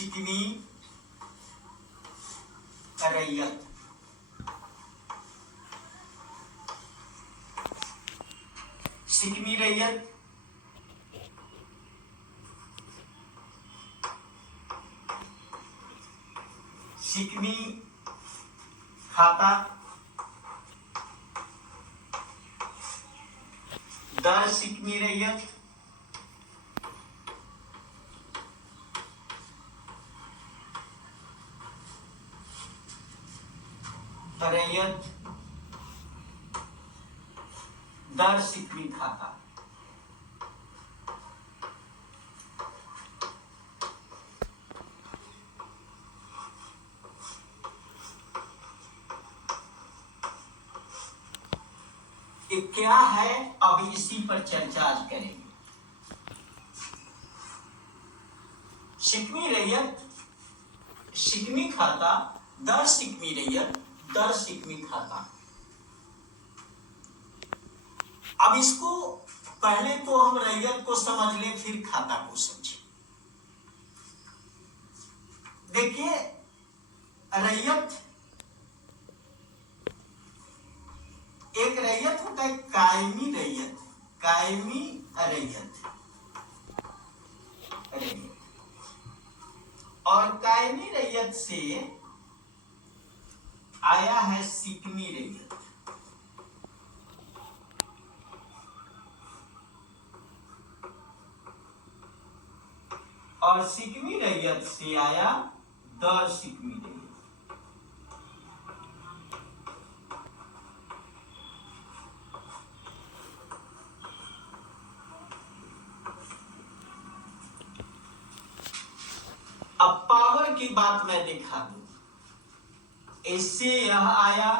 सिकमी रैयत, सिकमी रैयत सिकमी खाता दर सिकमी रैयत रैयत दर सिकमी खाता। ये क्या है, अब इसी पर चर्चा आज करेंगे। सिकमी रैयत सिकमी खाता दर सिकमी रैयत दर सिकमी खाता। अब इसको पहले तो हम रैयत को समझ लें, फिर खाता को समझें। देखिए, रैयत एक रैयत होता है कायमी रैयत, कायमी रैयत, और कायमी रैयत से आया है सिकमी रैयत। और सिकमी रैयत से आया दर सिकमी रैयत। अब पावर की बात मैं दिखा दूं, इससे यह आया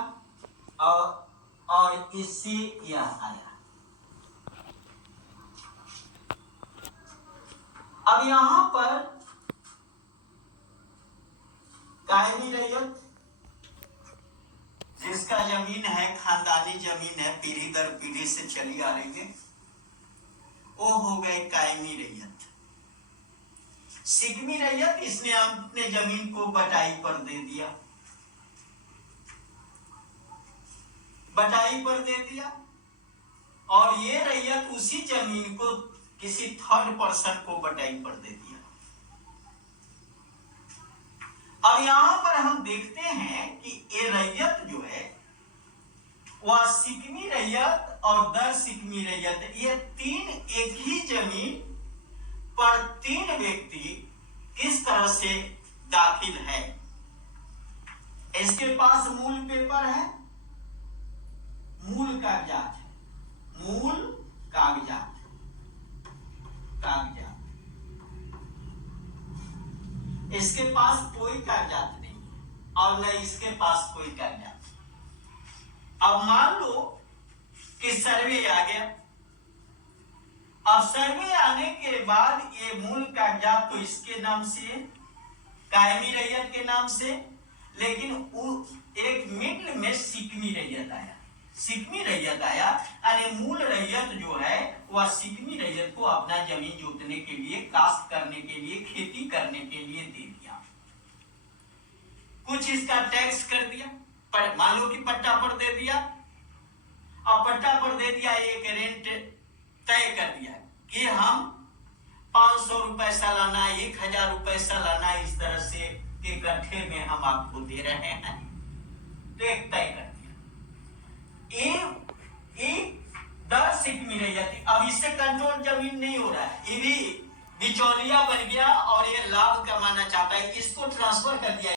और इससे यह आया। अब यहां पर कायमी रैयत, जिसका जमीन है, खानदानी जमीन है, पीढ़ी दर पीढ़ी से चली आ रही है, वो हो गए कायमी रैयत। सिकमी रैयत, इसने अपने जमीन को बटाई पर दे दिया, बटाई पर दे दिया, और ये रैयत उसी जमीन को किसी थर्ड पर्सन को बटाई पर दे दिया। अब यहां पर हम देखते हैं कि ये रैयत जो है वह सिकमी रैयत और दर सिकमी रैयत, ये तीन एक ही जमीन पर तीन व्यक्ति किस तरह से दाखिल है। इसके पास मूल पेपर है, मूल कागजात है, मूल कागजात, कागजात। इसके पास कोई कागजात नहीं है और न इसके पास कोई कागजात। अब मान लो कि सर्वे आ गया। अब सर्वे आने के बाद ये मूल कागजात तो इसके नाम से, कायमी रैयत के नाम से, लेकिन एक मिडल में सिकमी रैयत आया, सिकमी रैयत आया, यानी मूल रैयत जो है वह सिकमी रैयत को अपना जमीन जोतने के लिए, काश्त करने के लिए, खेती करने के लिए दे दिया। कुछ इसका टैक्स कर दिया, मान लो कि पट्टा पर दे दिया, और पट्टा पर दे दिया, एक रेंट तय कर दिया कि हम 500 रुपए सालाना, 1000 रुपए सालाना, इस तरह से के गठे में हम आपको दे रहे हैं, तो एक तय कर दिया। दर सिकमी रैयत, अब इससे कंट्रोल जमीन नहीं हो रहा है, ये भी बिचौलिया बन गया और ये लाभ कमाना चाहता है, इसको ट्रांसफर कर दिया।